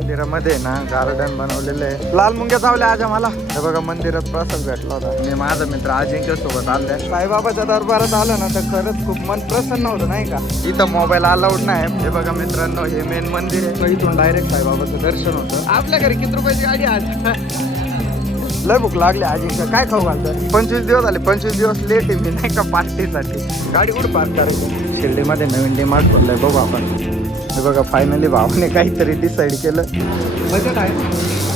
मंदिरामध्ये ना गार्डन बनवलेलं आहे. लाल मुंग्या चावल्या आज आम्हाला. हे बघा मंदिरात प्रसाद भेटला होता. मी माझा मित्र अजिंक्य सोबत आलाय साईबाबाच्या दरबारात आलं ना तर खरंच खूप मन प्रसन्न होतं नाही का? इथं मोबाईल अलाउड नाही. हे बघा मित्रांनो हे मेन मंदिर आहे. इथून डायरेक्ट साईबाबाचं दर्शन होतं. आपल्या घरी किती रुपयाची गाडी आज? लय भूक लागली अजिंक्य काय खाऊ घालतं पंचवीस दिवस झाले. पंचवीस दिवस लेट आहे मी नाही का? पार्टीसाठी गाडी कुठं पार्क करायची? शिर्डीमध्ये नवीन डिमार्ट खोललंय बघू आपण. हे बघा फायनली भावाने काहीतरी डिसाईड केलं. बजेट आहे.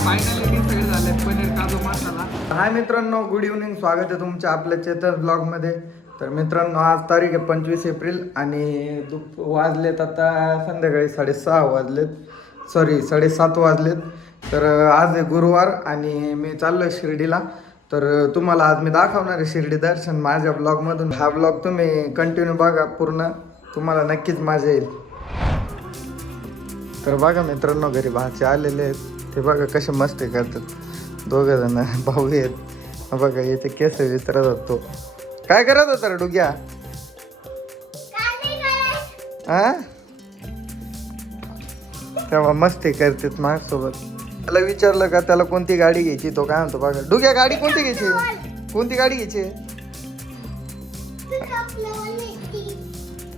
फायनली डिसाईड झाले. पनीर काजू मसाला. हाय मित्रांनो गुड इव्हनिंग स्वागत आहे तुमच्या आपल्या चेतन ब्लॉगमध्ये तर मित्रांनो आज तारीख आहे पंचवीस एप्रिल आणि दुप वाजलेत आता संध्याकाळी साडेसहा वाजलेत. सॉरी साडेसात वाजलेत. तर आज आहे गुरुवार आणि मी चाललोय शिर्डीला. तर तुम्हाला आज मी दाखवणार आहे शिर्डी दर्शन माझ्या ब्लॉगमधून हा ब्लॉग तुम्ही कंटिन्यू बघा पूर्ण. तुम्हाला नक्कीच मजा येईल. तर बघा मित्रांनो घरी भाचे आलेले आहेत. ते बघा कसे मस्ती करतात. दोघं जण भाऊ आहेत. बघा इथे केस विसरत होतो. काय करत होता रे डुग्या? हा तेव्हा मस्ती करतात माझ्यासोबत. त्याला विचारलं का त्याला कोणती गाडी घ्यायची? तो काय म्हणतो बघा. डुग्या गाडी कोणती घ्यायची? कोणती गाडी घ्यायची?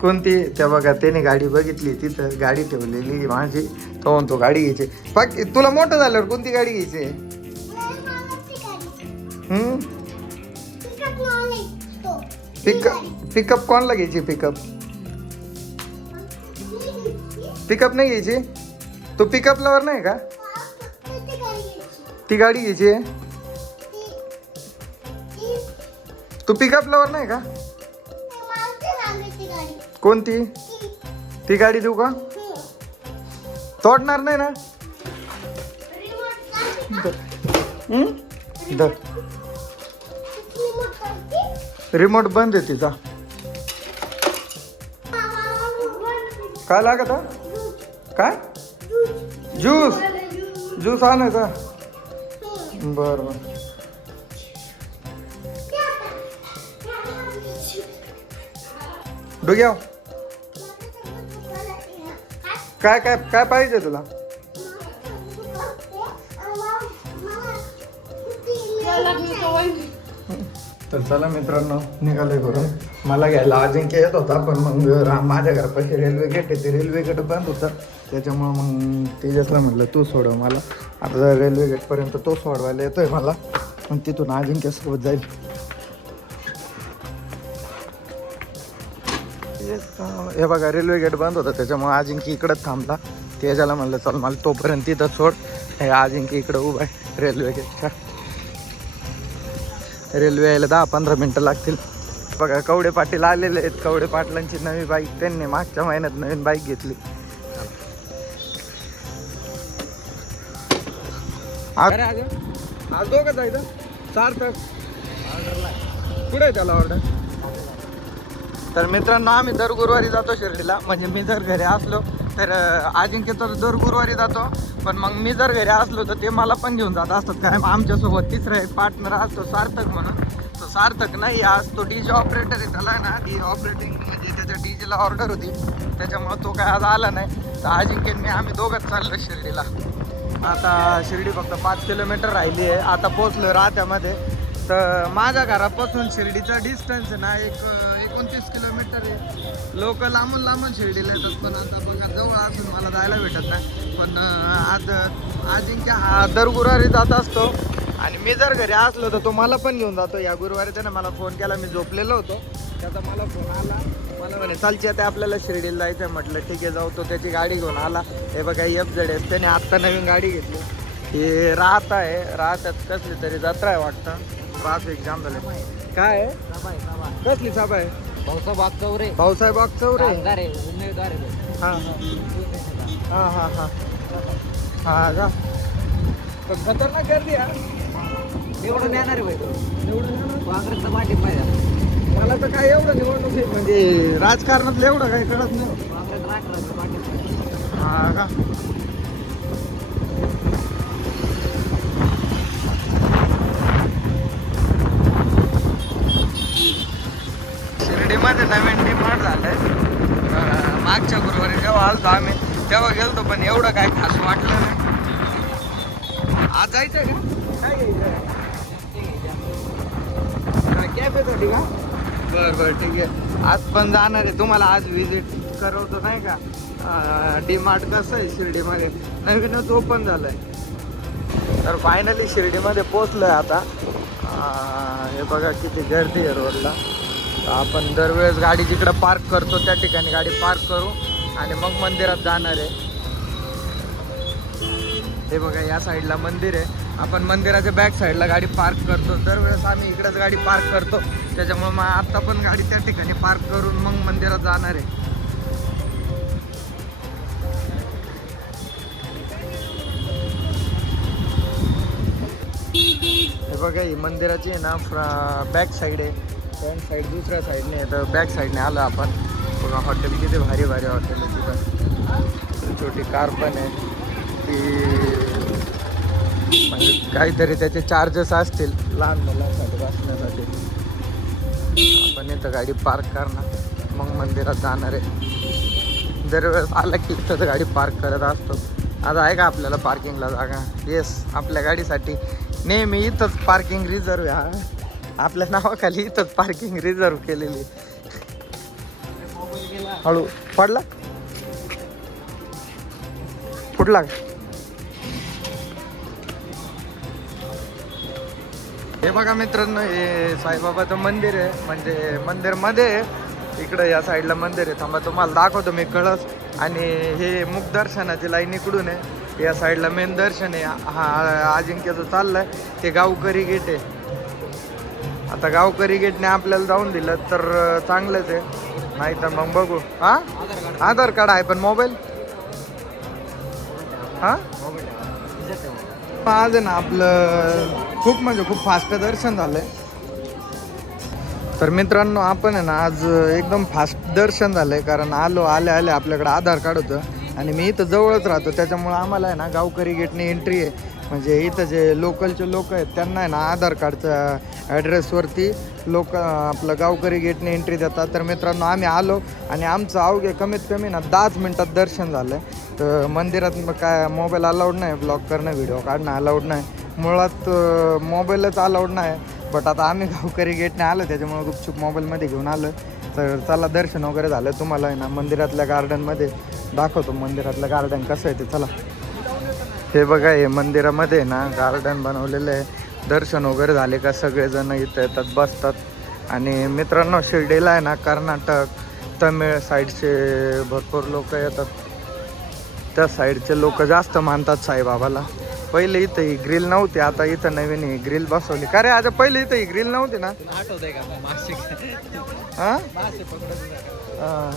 कोणती? त्या बघा त्याने गाडी बघितली तिथं गाडी ठेवलेली माझी. तो म्हणतो गाडी घ्यायची. बाकी तुला मोठं झाल्यावर कोणती गाडी घ्यायची? पिकअप पिकअप कोणला घ्यायची पिकअप पिकअप नाही घ्यायची? तू पिकअप लवर नाही का? ती गाडी घ्यायची आहे. तू पिकअप लवर नाही का? कोणती? ती गाडी देऊ का? तोडणार नाही ना? धर. रिमोट बंद आहे तिचा. काय लागत? काय? ज्यूस ज्यूस आणायचा. बरं बरं. डुग्याव काय काय काय पाहिजे तुला? तर चला मित्रांनो निघालोय करून मला घ्यायला अजिंक्य येत होता पण मग माझ्या घरापाशी रेल्वे गेट आहे ते रेल्वे गेट बंद होतं. त्याच्यामुळं मग तेजसला म्हटलं तू सोडव मला. आता रेल्वे गेटपर्यंत तो सोडवायला येतोय मला. पण तिथून अजिंक्यसोबत जाईल. हे बघा रेल्वे गेट बंद होतं त्याच्यामुळे अजिंक्य इकडंच थांबला. तेजाला म्हणलं चल मला तोपर्यंत तिथं सोड. हे अजिंक्य इकडं उभं आहे रेल्वे गेटच्या रेल्वे यायला दहा पंधरा मिनटं लागतील. बघा कवडे पाटील आलेले आहेत. कवडे पाटलांची नवी बाईक त्यांनी मागच्या महिन्यात नवीन बाईक घेतली. आज आज दोघं जायचं सार्थक कुठे आहे त्याला ऑर्डर तर मित्रांनो आम्ही दर गुरुवारी जातो शिर्डीला. म्हणजे मी जर घरी असलो तर अजिंक्य तर दर गुरुवारी जातो. पण मग मी जर घरी असलो तर ते मला पण घेऊन जात असतात. काय आमच्यासोबत तिसरा एक पार्टनर असतो सार्थक म्हणून. तो सार्थक नाही आज तो डी जे ऑपरेटर आहे. त्याला ना डी ऑपरेटिंग म्हणजे त्याच्या डी जेला ऑर्डर होती. त्याच्यामुळं तो काय आज आला नाही. तर अजिंक्यने आम्ही दोघंच चाललो शिर्डीला. आता शिर्डी फक्त पाच किलोमीटर राहिली आहे. आता पोचलो राहत्यामध्ये. तर माझ्या घरापासून शिर्डीचा डिस्टन्स आहे ना एक एकोणतीस किलोमीटर आहे. लोक लांबून लांबून शिर्डीला येतात पण आता बघा जवळ असून मला जायला भेटत नाही. पण आज अजिंक्य हा दर गुरुवारी जात असतो. आणि मी जर घरी असलो तर तो मला पण घेऊन जातो. या गुरुवारी त्यानं मला फोन केला मी झोपलेलो होतो. त्याचा मला फोन आला. मला म्हणे चालची आता आपल्याला शिर्डीला जायचं आहे म्हटलं ठीक आहे जाऊ. तो त्याची गाडी घेऊन आला. हे बघा एफ जड एस त्याने आत्ता नवीन गाडी घेतली. हे राहत आहे. राहतात कसली तरी जत्रा आहे वाटतं. ट्राफिक जाम झालं. काय? आहे कसली साप आहे? बाग चौरे भाऊसाहेब चौरे कामगार आहे उमेदवार आहे. हां. हां हां हां. हां का? पण खतरनाक गर्दी आहे. निवडून येणार आहे भाई काँग्रेसचा पाठिंबा आहे. मला तर काय एवढं निवडणूक आहे, म्हणजे राजकारणातलं एवढं काही कळत नाही. काँग्रेस राष्ट्रवादीचा पाठिंबा हा का? शिर्डीमध्ये नवीन डिमांड झालंय. मागच्या गुरुवारी जेव्हा आलतो आम्ही तेव्हा गेलतो पण एवढं काय खास वाटलं नाही. जायचं का? काय घ्यायचं कॅफेसाठी का? बरं बरं ठीक आहे. आज पण जाणार आहे. तुम्हाला आज व्हिजिट करवतो नाही का? डी मार्ट कसं आहे शिर्डीमध्ये? नवीनच ओपन झालं आहे तर फायनली शिर्डीमध्ये पोचलो आहे आता हे बघा किती गर्दी आहे रोडला आपण दरवेळेस गाडी जिकडं पार्क करतो त्या ठिकाणी गाडी पार्क करू आणि मग मंदिरात जाणार आहे. हे बघा या साईडला मंदिर आहे. आपण मंदिराच्या बॅक साईडला गाडी पार्क करतो. दरवेळेस आम्ही इकडंच गाडी पार्क करतो. त्याच्यामुळे मग आत्ता पण गाडी त्या ठिकाणी पार्क करून मग मंदिरात जाणार आहे. हे बघा ही मंदिराची आहे ना बॅक साईड आहे. फ्रंट साईड दुसऱ्या साईडने तर बॅक साईडने आलो आपण. बघा हॉटेल किती भारी भारी हॉटेल आहे तिथं. छोटी कार पण आहे. ती म्हणजे काहीतरी त्याचे चार्जेस असतील लहान मुलांसाठी बसण्यासाठी. आपण इथं गाडी पार्क करणार. मग मंदिरात जाणार आहे. दरवेळेस आला की इथं गाडी पार्क करत असतो. आता आहे का आपल्याला पार्किंगला जागा? येस आपल्या गाडीसाठी नेहमी इथंच पार्किंग रिझर्व आहे आपल्या नावाखाली इथंच पार्किंग रिझर्व केलेली. हळू पडला? फुटला हे बघा मित्रांनो हे साईबाबाचं मंदिर आहे. म्हणजे मंदिरमध्ये आहे. इकडं या साईडला मंदिर आहे. थांबा तुम्हाला दाखवतो मी कळस. आणि हे मुख दर्शनाची लाईन इकडून आहे. या साईडला मेन दर्शन आहे. हा अजिंक्यचं चाललंय. ते गावकरी गेट आहे. आता गावकरी गेटने आपल्याला जाऊन दिलं तर चांगलंच आहे. नाही तर मग बघू. हा? आधार कार्ड आहे पण मोबाईल? हा? आज आहे ना आपलं खूप म्हणजे खूप फास्ट दर्शन झालंय. तर मित्रांनो आपण आहे ना आज एकदम फास्ट दर्शन झालंय कारण आलो आले आले आपल्याकडे आधार कार्ड होतं. आणि मी इथं जवळच राहतो त्याच्यामुळं आम्हाला आहे ना गावकरी गेटने एंट्री आहे. म्हणजे इथं जे लोकलचे लोक आहेत त्यांना आहे ना आधार कार्डच्या ॲड्रेसवरती लोक आपलं गावकरी गेटने एंट्री देतात. तर मित्रांनो आम्ही आलो आणि आमचं अवघे कमीत कमी ना दहाच मिनटात दर्शन झालं. तर मंदिरात काय मोबाईल अलाउड नाही ब्लॉक करणं व्हिडिओ काढणं अलाउड नाही. मुळात मोबाईलच अलाउड नाही. बट आता आम्ही गावकरी गेटने आलो त्याच्यामुळे गुपचूप मोबाईलमध्ये घेऊन आलो. तर चला दर्शन वगैरे झालं. तुम्हाला आहे ना मंदिरातल्या गार्डनमध्ये दाखवतो. मंदिरातलं गार्डन कसं आहे ते चला. हे बघा हे मंदिरामध्ये ना गार्डन बनवलेलं आहे. दर्शन वगैरे झाले का सगळेजण इथं येतात बसतात. आणि मित्रांनो शिर्डीला आहे ना कर्नाटक तमिळ साईडचे भरपूर लोक येतात. त्या साईडचे लोक जास्त मानतात साईबाबाला. पहिले इथं ही ग्रिल नव्हती आता इथं नवीन ही ग्रिल बसवली. का रे आज पहिले इथं ही ग्रिल नव्हती ना? हा? हा.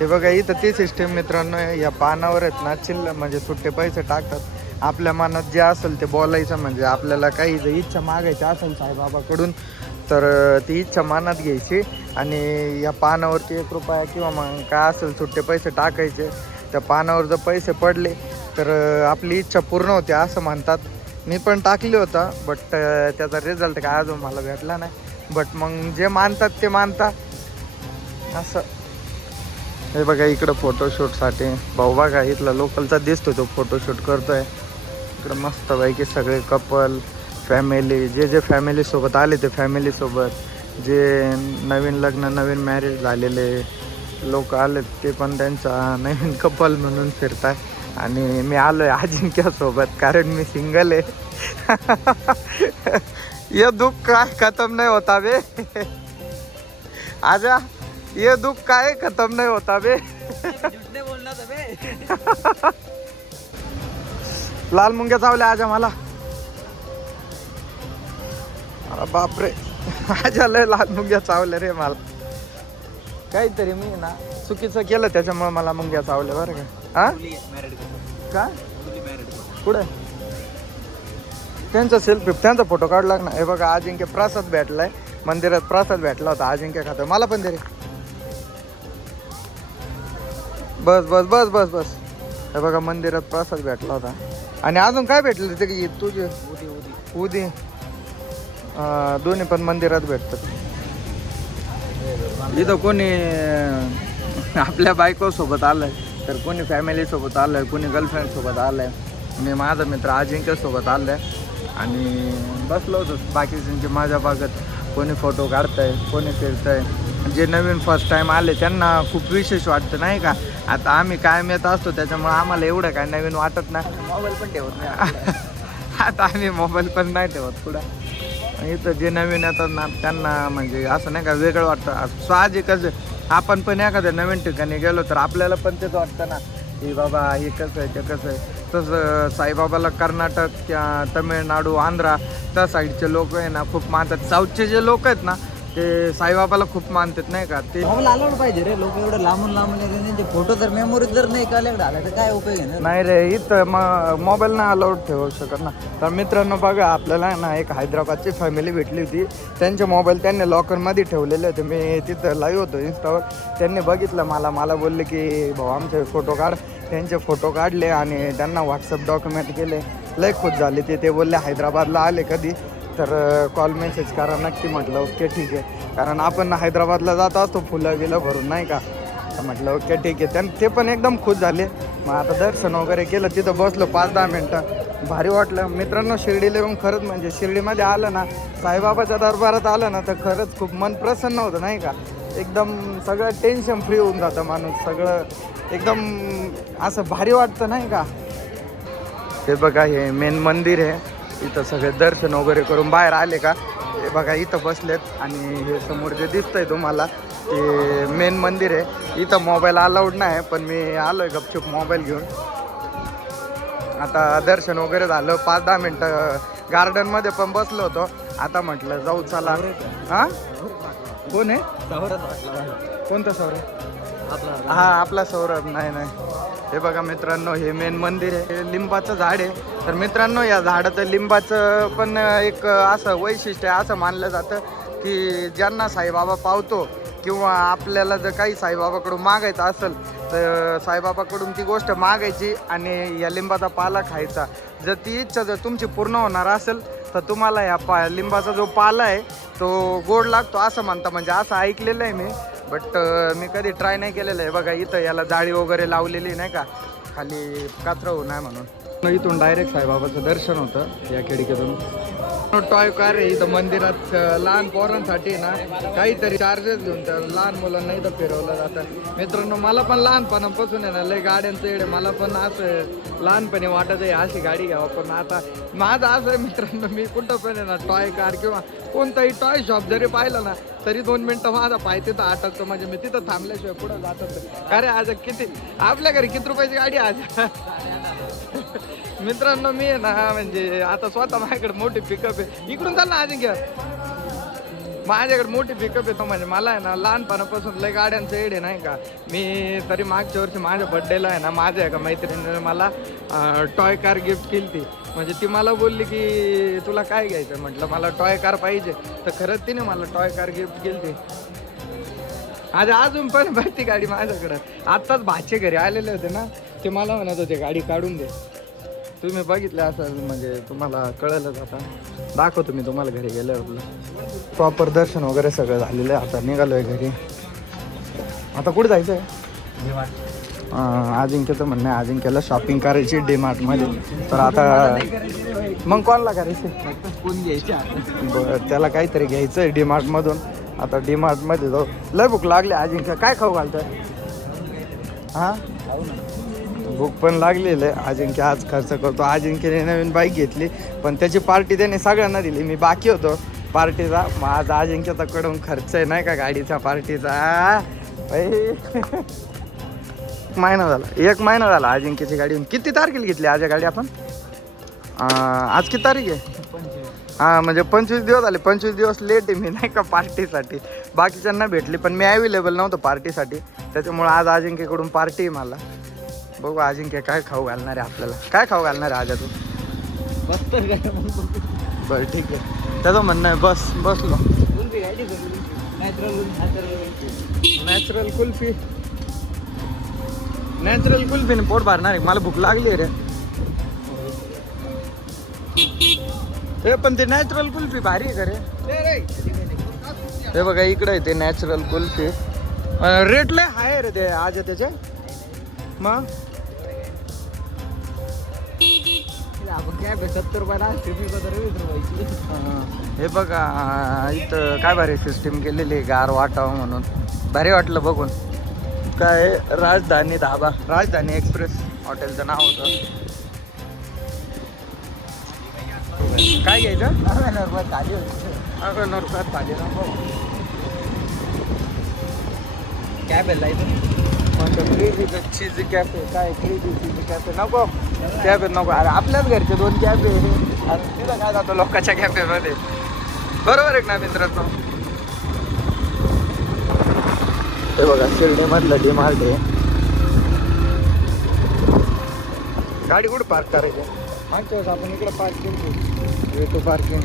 हे बघा इथं ती सिस्टीम मित्रांनो या पानावर आहेत ना चिल्ल म्हणजे सुट्टे पैसे टाकतात. आपल्या मनात जे असेल ते बोलायचं म्हणजे आपल्याला काही जर इच्छा मागायची असेल साईबाबाकडून तर ती इच्छा मनात घ्यायची. आणि या पानावरती एक रुपया किंवा मग काय असेल सुट्टे पैसे टाकायचे त्या पानावर जर पैसे पडले तर आपली इच्छा पूर्ण होते असं म्हणतात. मी पण टाकली होता बट त्याचा रिझल्ट काय अजून मला भेटला नाही. बट मग जे मानतात ते मानतात. असं. हे बघा इकडं फोटोशूटसाठी भाऊ बघा इथला लोकलचा दिसतो तो फोटोशूट करतोय. इकडं मस्त पैकी सगळे कपल फॅमिली जे जे फॅमिलीसोबत आले ते फॅमिलीसोबत जे नवीन लग्न नवीन मॅरेज झालेले लोक आले ते पण त्यांचा नवीन कपल म्हणून फिरताय. आणि मी आलोय अजिंक्यासोबत कारण मी सिंगल आहे. ये दुःख काय खतम नाही होता बे आजा ये दुःख काय खतम नाही होता बे झुटणे बोलणार तर बे लाल मुंग्या चावल्या आज मला अरे बापरे. आज लय लाल मुंग्या चावल्या रे मला. काहीतरी मी ना चुकीचं केलं त्याच्यामुळे मला मुंग्या चावल्या बरं का. हा का? कुठे? त्यांचा सेल्फी त्यांचा फोटो काढला ना. हे बघा अजिंक्य प्रसाद भेटलाय. मंदिरात प्रसाद भेटला होता अजिंक्य खातो. मला पण दे रे. बस बस बस बस बस. हे बघा मंदिरात प्रसाद भेटला होता. आणि अजून काय भेटलं ते की तुझे? उदी उदी. उदी. अं, दोन्ही पण मंदिरात भेटतात. इथं कोणी आपल्या बायको सोबत आलंय तर कोणी फॅमिली सोबत आलंय कोणी गर्लफ्रेंड सोबत आलंय. मी माझा मित्र अजिंक्य सोबत आलाय. आणि बसलो होतो बाकीच्यांची माझ्या बागत कोणी फोटो काढतंय कोणी फिरतंय. जे नवीन फर्स्ट टाईम आले त्यांना खूप विशेष वाटतं नाही का? आता आम्ही कायम येत असतो त्याच्यामुळे आम्हाला एवढं काय नवीन वाटत नाही मोबाईल पण ठेवत नाही आता आम्ही मोबाईल पण नाही ठेवत पुढं. इथं जे नवीन येतात ना त्यांना म्हणजे असं नाही का वेगळं वाटतं. साहजिकच. आपण पण एखाद्या नवीन ठिकाणी गेलो तर आपल्याला पण तेच वाटतं ना. की बाबा हे कसं आहे ते कसं आहे. तसं साईबाबाला कर्नाटक त्या तामिळनाडू आंध्रा त्या साईडचे लोक आहे ना खूप मानतात. साऊथचे जे लोक आहेत ना ते साईबाबाला खूप मानतात नाही का? ते मोबाईल अलाउड पाहिजे रे. लोक एवढं लांबून लांबून येते त्यांचे फोटो तर मेमोरी जर नाही काढल्याकडे आला तर काय उपयोग आहे ना? नाही रे इथं मग मोबाईल ना अलाउड ठेवू शकत ना. तर मित्रांनो बघा आपल्याला ना एक हैदराबादची फॅमिली भेटली होती. त्यांचे मोबाईल त्यांनी लॉकरमध्ये ठेवलेले होते. मी तिथं लाईव्ह होतो इंस्टावर त्यांनी बघितलं मला. मला बोलले की भाऊ आमचे फोटो काढ. त्यांचे फोटो काढले आणि त्यांना व्हॉट्सअप डॉक्युमेंट केले. लय खुश झाले ते. ते बोलले हैदराबादला आले कधी? तर कॉल मेसेज करा नक्की म्हटलं ओके ठीक आहे. कारण आपण हैदराबादला जात असतो फुलं बिलं भरून नाही का? तर म्हटलं ओके ठीक आहे. त्यानं ते पण एकदम खुश झाले. मग आता दर्शन वगैरे केलं तिथं बसलो पाच दहा मिनटं. भारी वाटलं. मित्रांनो शिर्डीला येऊन खरंच म्हणजे शिर्डीमध्ये आलं ना साईबाबाच्या दरबारात आलं ना तर खरंच खूप मन प्रसन्न होतं नाही का? एकदम सगळं टेन्शन फ्री होऊन जातं माणूस सगळं एकदम असं भारी वाटतं नाही का? ते बघा हे मेन मंदिर आहे. इथं सगळे दर्शन वगैरे करून बाहेर आले का? हे बघा इथं बसलेत आणि हे समोर जे दिसतंय तुम्हाला ते मेन मंदिर आहे. इथं मोबाईल अलाउड नाही पण मी आलोय गपचूप मोबाईल घेऊन. आता दर्शन वगैरे झालं पाच दहा मिनटं गार्डनमध्ये पण बसलो होतो. आता म्हटलं जाऊ चला. हां? कोण आहे? कोणतं सौरभ. हा आपला सौरभ. नाही नाही. हे बघा मित्रांनो हे मेन मंदिर आहे हे लिंबाचं झाड आहे. तर मित्रांनो या झाडाचं लिंबाचं पण एक असं वैशिष्ट्य आहे असं मानलं जातं की ज्यांना साईबाबा पावतो किंवा आपल्याला जर काही साईबाबाकडून मागायचं असेल तर साईबाबाकडून ती गोष्ट मागायची आणि या लिंबाचा पाला खायचा. जर ती इच्छा जर तुमची पूर्ण होणार असेल तर तुम्हाला या पा लिंबाचा जो पाला आहे तो गोड लागतो असं म्हणता. म्हणजे असं ऐकलेलं आहे मी. बट uh, मी कधी ट्राय नाही केलेलं आहे. बघा इथं याला जाळी वगैरे लावलेली नाही का? खाली कात्र होऊ नये म्हणून. इथून डायरेक्ट साईबाबाचं दर्शन होतं या खिडकीतून. टॉय कार आहे इथं मंदिरात लहान पोरांसाठी ना काहीतरी चार्जेस घेऊन त्या लहान मुलांना इथं फिरवलं जातं. मित्रांनो मला पण लहानपणापासून आहे ना लय गाड्यांचं येडे मला पण असं लहानपणी वाटत आहे अशी गाडी घ्यावं. पण आता माझं असं आहे मित्रांनो मी कुठं पण आहे ना टॉय कार किंवा कोणताही टॉय शॉप जरी पाहिलं ना तरी दोन मिनटं माझा पाय तिथं आटकतो म्हणजे मी तिथं थांबल्याशिवाय पुढं जातच अरे आज किती आपल्या घरी किती रुपयाची गाडी आहे आज? मित्रांनो मी आहे ना म्हणजे आता स्वतः माझ्याकडे मोठी पिकअप आहे. इकडून चाल ना अजिंक्य माझ्याकडे मोठी पिकअप येतो म्हणजे मला आहे ना लहानपणापासून लय गाड्यांचं एड आहे नाही का? मी तरी मागच्या वर्षी माझ्या बड्डेला आहे ना माझ्या एका मैत्रिणीने मला टॉय कार गिफ्ट केली ती म्हणजे ती मला बोलली की तुला काय घ्यायचं म्हटलं मला टॉय कार पाहिजे. तर खरंच तिने मला टॉय कार गिफ्ट केली ती आज अजून पण भरती गाडी माझ्याकडं. आत्ताच भाचे घरी आलेले होते ना ते मला म्हणत होते गाडी काढून दे. तुम्ही बघितलं असं म्हणजे तुम्हाला कळलंच आता. दाखवतो मी तुम्हाला घरी गेलं आपलं प्रॉपर दर्शन वगैरे सगळं झालेलं आहे. आता निघालोय घरी. आता कुठे जायचं आहे अजिंक्यचं म्हणणं आहे. अजिंक्यला शॉपिंग करायची डीमार्टमध्ये. तर आता मग कोणला करायची कोण बरं त्याला काहीतरी घ्यायचं आहे डीमार्टमधून. आता डीमार्टमध्ये जाऊ. लय भूक लागली अजिंक्य काय खाऊ घालतोय? हां? भूक पण लागलेलं आहे. अजिंक्य आज खर्च करतो. अजिंक्यने नवीन बाईक घेतली पण त्याची पार्टी त्याने सगळ्यांना दिली. मी बाकी होतो पार्टीचा. मग आज अजिंक्यचा कडून खर्च आहे नाही का गाडीचा पार्टीचा? बाई. एक महिना झाला. एक महिना झाला अजिंक्यची गाडी किती तारखेला घेतली आज गाडी आपण? आज किती तारीख आहे? हां म्हणजे पंचवीस दिवस झाले. पंचवीस दिवस लेट आहे मी नाही का पार्टीसाठी. बाकीच्यांना भेटली पण मी अवेलेबल नव्हतो पार्टीसाठी. त्याच्यामुळं आज अजिंक्यकडून पार्टी आहे मला. बघू अजिंक्य काय खाऊ घालणार आहे आपल्याला. काय खाऊ घालणार आहे आज तू बसतो काय बरं ठीक आहे. त्याचं म्हणणं आहे बस बसलो. नॅचरल नॅचरल कुल्फी नॅचरल कुल्फीने पोट भरणार आहे. मला भूक लागली आहे रे. हे पण ते नॅचरल कुल्फी भारी आहे का रे? हे बघा इकडे आहे ते नॅचरल कुल्फी. रेट लय हाय रे ते आज त्याचे. मग? हे. बघा इथं काय भारी सिस्टीम केलेली आहे गार वाटावं म्हणून. भारी वाटलं बघून. काय राजधानी धाबा. राजधानी एक्सप्रेस हॉटेलचं नाव होतं. काय घ्यायचं? अगं बेल्ला इथं म्हणतो क्रेझी चीज कॅफे काय क्रेझी चीज कॅफे नको. कॅफे नको. अरे आपल्याच घरचे दोन कॅफे आणि तिथं काय जातो लोकांच्या कॅफेमध्ये बरोबर आहे ना मित्रांनो? हे बघा शिर्डीमधलं डिमार्ट आहे. गाडी कुठं पार्क करायची? मागच्या वेळेस आपण इकडे पार्क केली टू पार्किंग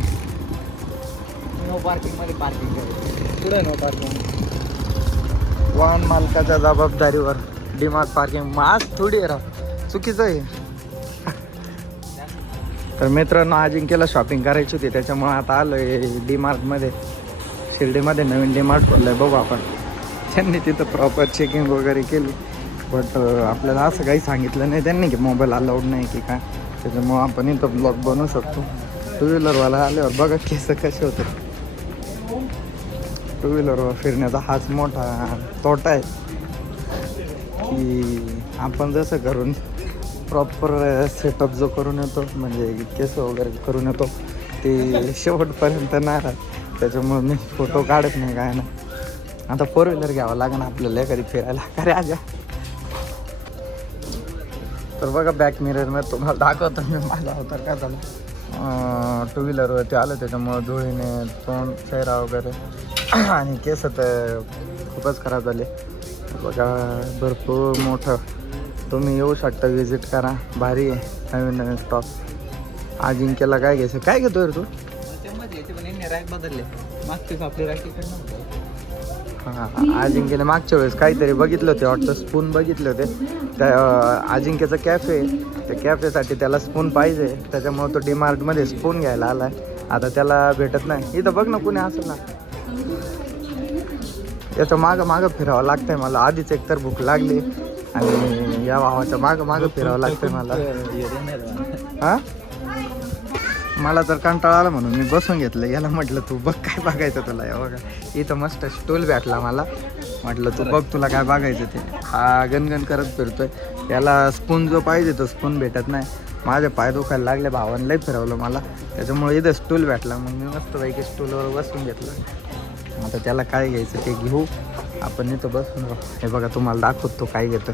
नो पार्किंगमध्ये पार्किंग करायची. पुढे नो पार्किंग वाहन मालकाच्या जबाबदारीवर डिमार्ट पार्किंग मास थोडी आहे राव. चुकीचं आहे. तर मित्रांनो अजिंक्यला शॉपिंग करायची होती त्याच्यामुळे आता आलो आहे डीमार्टमध्ये शिर्डीमध्ये नवीन डीमार्ट खोललं आहे बघू आपण. त्यांनी तिथं प्रॉपर चेकिंग वगैरे केली. बट आपल्याला असं काही सांगितलं नाही त्यांनी की मोबाईल अलाउड नाही की काय. त्याच्यामुळं आपण इथं ब्लॉग बनवू शकतो. टू व्हीलरवाला आल्यावर बघा केस कसे होते टू व्हीलरवर फिरण्याचा हाच मोठा तोटा आहे. की आपण जसं करून प्रॉपर सेटअप जो करून येतो म्हणजे केस वगैरे करून येतो ते शेवटपर्यंत नाही राहत. त्याच्यामुळे मी फोटो काढत नाही काय ना आता फोर व्हीलर घ्यावं लागेल आपल्याला एखादी फिरायला. अरे आजा. तर बघा बॅक मिररमध्ये तुम्हाला दाखवतो मी. माझा होता काय झालं? टू व्हीलरवरती आलं त्याच्यामुळं धुळीने तोंड चेहरा वगैरे आणि केस तर खूपच खराब झाले. बघा भरपूर मोठं. तुम्ही येऊ शकता विजिट करा. भारी आहे नवीन नवीन स्टॉक अजिंक्यला काय घ्यायचं? काय घेतोय रे तू? बदलले. मागचीच आपली राखी हां अजिंक्यने मागच्या वेळेस काहीतरी बघितलं होते वाटतं स्पून बघितले होते. त्या अजिंक्यचं कॅफे त्या कॅफेसाठी त्याला स्पून पाहिजे. त्याच्यामुळे तो डीमार्टमध्ये स्पून घ्यायला आलाय. आता त्याला भेटत नाही. इथं बघ ना कुणी असं ना. याचं मागं मागं फिरावं लागतंय मला. आधीच एकतर भूक लागली. आणि या भावाच्या मागं मागं फिरावं लागतंय मला. हा? मला तर कंटाळा आला म्हणून मी बसून घेतलं. याला म्हटलं तू बघ काय बघायचं तुला. या बघा इथं मस्त स्टूल भेटला मला. म्हटलं तू बघ तुला काय बघायचं ते. हा गणगण करत फिरतोय. याला स्पून जो पाहिजे तो स्पून भेटत नाही. माझे पाय दुखायला लागले भावानं लई फिरवलं मला. त्याच्यामुळे इथं स्टूल भेटला. मग मी मस्त पैकी स्टूलवर बसून घेतलं. आता त्याला काय घ्यायचं ते घेऊ. आपण इथं बसून राहू. हे बघा तुम्हाला दाखवतो काय घेतं.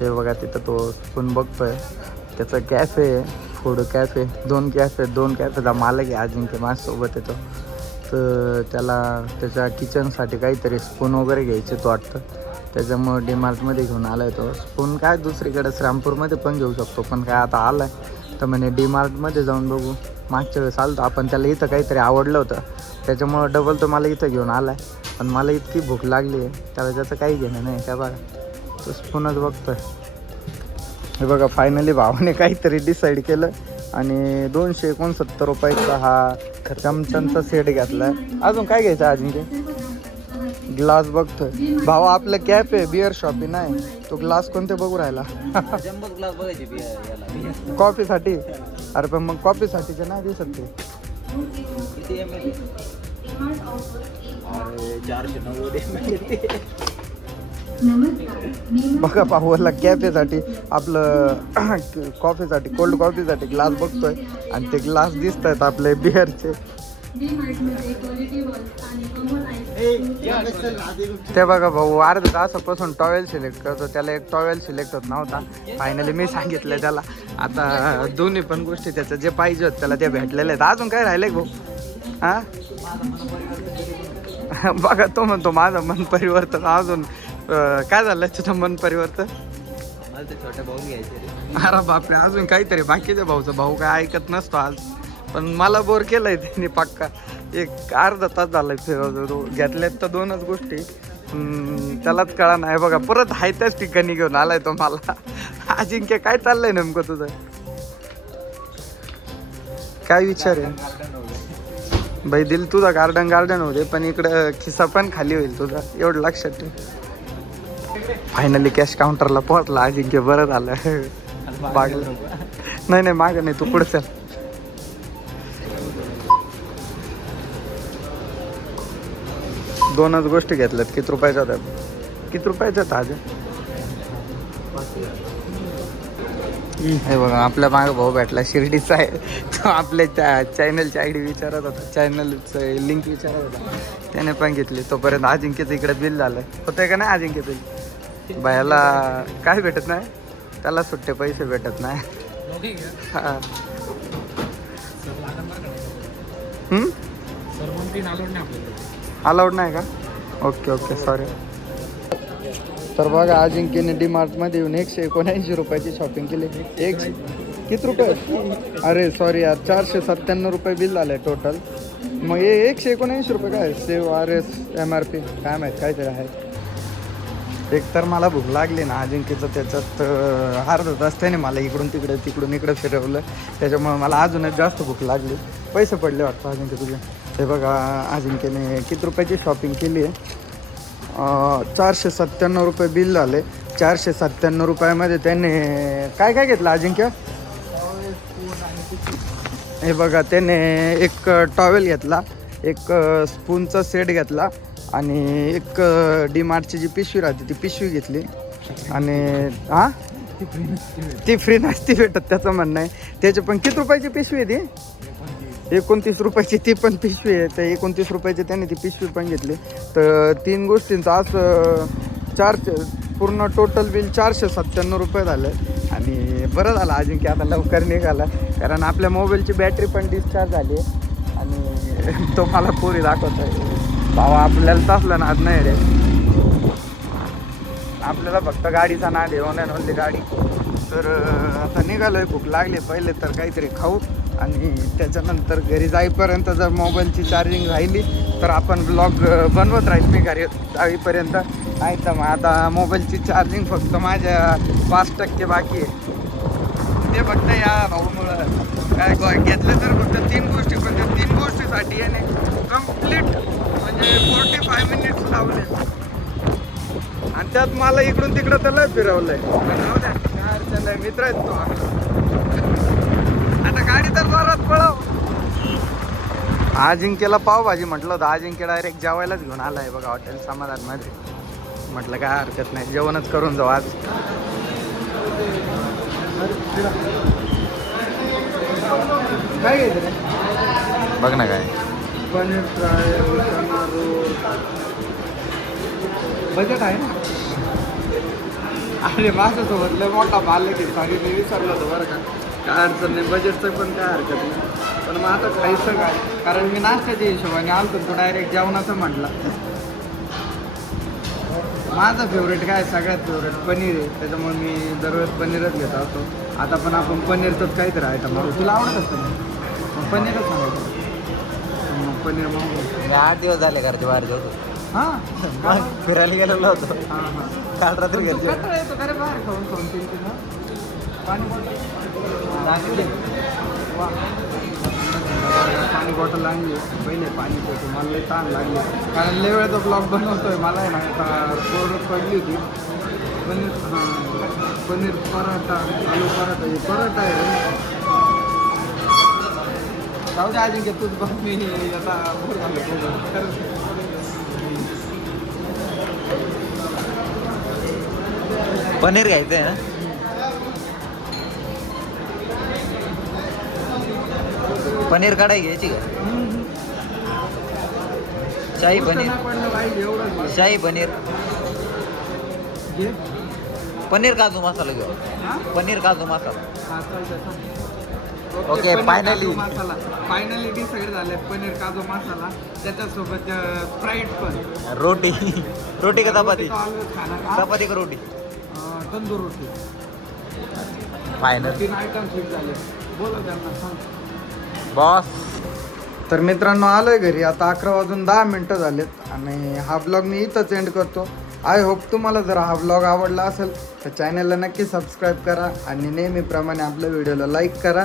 हे बघा तिथं तो स्पून बघतोय. त्याचं कॅफे फूड कॅफे दोन कॅफे दोन कॅफेचा मालक आहे अजिंक्य माझ्यासोबत येतो तर त्याला त्याच्या किचनसाठी काहीतरी स्पून वगैरे घ्यायचे तो वाटतं. त्याच्यामुळं डीमार्टमध्ये घेऊन आलाय तो. स्पून काय दुसरीकडे श्रामपूरमध्ये पण घेऊ शकतो पण काय आता आला आहे तर म्हणे डीमार्टमध्ये जाऊन बघू. मागच्या वेळेस आलतो आपण त्याला इथं काहीतरी आवडलं होतं. त्याच्यामुळं डबल तो मला इथं घेऊन आला आहे पण मला इतकी भूक लागली आहे त्याला त्याचं काही घेणं नाही त्या बघा. तो स्पूनच बघतोय. हे बघा फायनली भावाने काहीतरी डिसाईड केलं आणि दोनशे एकोणसत्तर रुपयाचा हा चमचांचा सेट घेतलाय. अजून काय घ्यायचं अजिंक्य? ग्लास बघतोय. भाऊ आपलं कॅफ आहे बिअर शॉप आहे नाही? तो ग्लास कोणते बघू राहिला? कॉफीसाठी अरे पण मग कॉफीसाठीचे नाही दिसत ते. चारशे नव्वद बघा पाहूला कॅफेसाठी आपलं कॉफीसाठी कोल्ड कॉफीसाठी ग्लास बघतोय आणि ते ग्लास दिसत आहेत आपले बिअरचे. ते बघा भाऊ अर्ध तासापासून टॉवेल सिलेक्ट करतो. त्याला एक टॉवेल सिलेक्ट होत नव्हता. फायनली मी सांगितलं त्याला. आता दोन्ही पण गोष्टी त्याचं जे पाहिजे होत त्याला ते भेटलेले आहेत. अजून काय राहिले भाऊ? हा? बघा तो म्हणतो माझं मन परिवर्तन अजून काय झालं तुझं मन परिवर्तन? अरे बापरे अजून काहीतरी बाकीच्या भाऊचं भाऊ काय ऐकत नसतो आज. पण मला बोर केलंय त्यांनी पक्का. एक अर्धा तास झालाय फिरवतो. घेतल्यात तर दोनच गोष्टी. त्यालाच कळा नाही बघा परत आहे त्याच ठिकाणी घेऊन आलाय तो मला. अजिंक्य काय चाललंय नेमकं तुझं? काय विचार आहे? बाई दिल तुझा गार्डन गार्डन होते पण इकडं खिस्सा पण खाली होईल तुझा. एवढं लक्षात ठेव. फायनली कॅश काउंटरला पोहोचला. अजिंक्य बरं झालं. बागलं नाही नाही मागे नाही तू पुढे चल. दोनच गोष्टी घेतल्यात. किती रुपयाच्या होत्या? किती रुपयाच्या आज हे बघा आपल्या मागे भाऊ भेटला. शिर्डीचा आहे. तो आपल्या त्या चॅनलची आय डी विचारत होता. चॅनलचं लिंक विचारत होता. त्याने पण घेतली. तोपर्यंत अजिंक्यचं इकडे बिल झालं. होतंय का नाही अजिंक्य बिल बायाला काय भेटत नाही? त्याला सुट्टे पैसे भेटत नाही. हा? अलाउड नाही का? ओके ओके सॉरी तर बघा अजिंक्यने डी मार्टमध्ये येऊन एकशे एकोणऐंशी रुपयाची शॉपिंग केली. एकशे किती रुपये? अरे सॉरी यार चारशे सत्त्याण्णव रुपये बिल आहे टोटल मग हे एकशे एकोणऐंशी रुपये काय? Save R S M R P काय माहीत काहीतरी आहे. एक तर मला भूक लागली ना अजिंक्यचं त्याच्यात अं, अर्धा तास त्याने मला इकडून तिकडे तिकडून इकडे फिरवलं. त्याच्यामुळे मला अजूनच जास्त भूक लागली. पैसे पडले वाटतं अजिंक्य तुझे. हे बघा अजिंक्यने किती रुपयाची शॉपिंग केली आहे? चारशे सत्त्याण्णव रुपये बिल झाले. चारशे सत्त्याण्णव रुपयामध्ये त्याने काय काय घेतलं अजिंक्य? हे बघा त्याने एक टॉवेल घेतला. एक स्पूनचा सेट घेतला. आणि एक डी मार्टची जी पिशवी राहते ती पिशवी घेतली. आणि हां? ती फ्री नसती भेटत त्याचं म्हणणं आहे. त्याची पण किती रुपयाची पिशवी आहे ती? एकोणतीस रुपयाची ती पण पिशवी आहे. तर एकोणतीस रुपयाची त्याने ती पिशवी पण घेतली. तर तीन गोष्टींचं आज चार पूर्ण टोटल बिल चारशे सत्त्याण्णव रुपये झालं. आणि बरं झालं अजिंक्य आता लवकर निघाला. कारण आपल्या मोबाईलची बॅटरी पण डिस्चार्ज झाली. आहे आणि तो मला पुरी दाखवत आहे भावा आपल्याला तसलं नाद नाही रे. आपल्याला फक्त गाडीचा नाद आहे ऑन अँड ओनली गाडी. तर आता निघालोय भूक लागली पहिले तर काहीतरी खाऊ आणि त्याच्यानंतर घरी जाईपर्यंत जर मोबाईलची चार्जिंग राहिली तर आपण ब्लॉग बनवत राहील. मी घरी जाईपर्यंत. नाही तर मग आता मोबाईलची चार्जिंग फक्त माझ्या पाच टक्के बाकी आहे. ते फक्त या भाऊमुळं काय घेतलं तर फक्त तीन गोष्टी पण तीन गोष्टीसाठी याने कंप्लीट फोर्टी फाय मिनिट्स लावले आणि त्यात मला इकडून तिकडं तर लय फिरवलंय. अडचण नाही मित्र आहेत तो. आता गाडी तर जोरात पळव. अजिंक्यला पावभाजी म्हटलं होतं. अजिंक्य डायरेक्ट जेवायलाच घेऊन आलाय बघा हॉटेल समाधानमध्ये म्हटलं काय हरकत नाही. जेवणच करून जाऊ आज. काय घ्यायचं रे? बघ ना काय. पनीर फ्राय बजेट आहे ना? अरे माझ्यासोबत लय मोठा माल की सॉरी मी विसरलो होतो बरं का. काय अडचण नाही बजेटचं पण काय हरकत नाही. पण मग आता खायचं काय? कारण मी नाश्त्याच्या हिशोबाने आलतो तो डायरेक्ट जेवणाचं म्हटलं माझं फेवरेट काय? सगळ्यात फेवरेट पनीर आहे. त्याच्यामुळे मी दररोज पनीरच घेत असतो. आता पण आपण पनीरचंच काहीतरी आयटम तुला आवडत असतं मग पनीरच पनीर मागू. मी आठ दिवस झाले घरच्या बाहेर जातो हां? मग फिरायला गेलेलो होतो. हां हां. काल रात्री घरचे. कंटाळा येतो का रे बाहेर खाऊन खाऊन तीन तीन? पाणी बॉटल. आणली वा. पाणी बॉटल आणली. पहिले पाणी पितो मला लई ताण लागली. कारण लय वेळेचा ब्लॉग बनवतोय मला आहे ना आता कोरड पडली होती. पनीर हां. पनीर पराठा आलू पराठा हे पराठा आहे. जाऊ दे अजिंक्य तूच बघ मी आता बोर झालो. खरंच. पनीर घ्यायचं आहे ना पनीर कढाई घ्यायची का शाही पनीर. शाही पनीर. पनीर काजू मसाला घेऊ? Paneer kaju masala. Okay, masala. Finally decide झाले पनीर काजू मसाला. त्याच्यासोबत फ्राईड पण. रोटी. रोटी का चपाती? चपाती का रोटी? तंदूर रोटी. फायनल तीन आयटम फिट झाले. बोला त्यांना सांग. बॉस तर मित्रांनो आलोय घरी. आता अकरा वाजून दहा मिनटं झालेत आणि हा ब्लॉग मी इथंच एंड करतो. आय होप तुम्हाला जर हा ब्लॉग आवडला असेल तर चॅनलला नक्की सबस्क्राईब करा आणि नेहमीप्रमाणे आपल्या व्हिडिओला लाईक करा.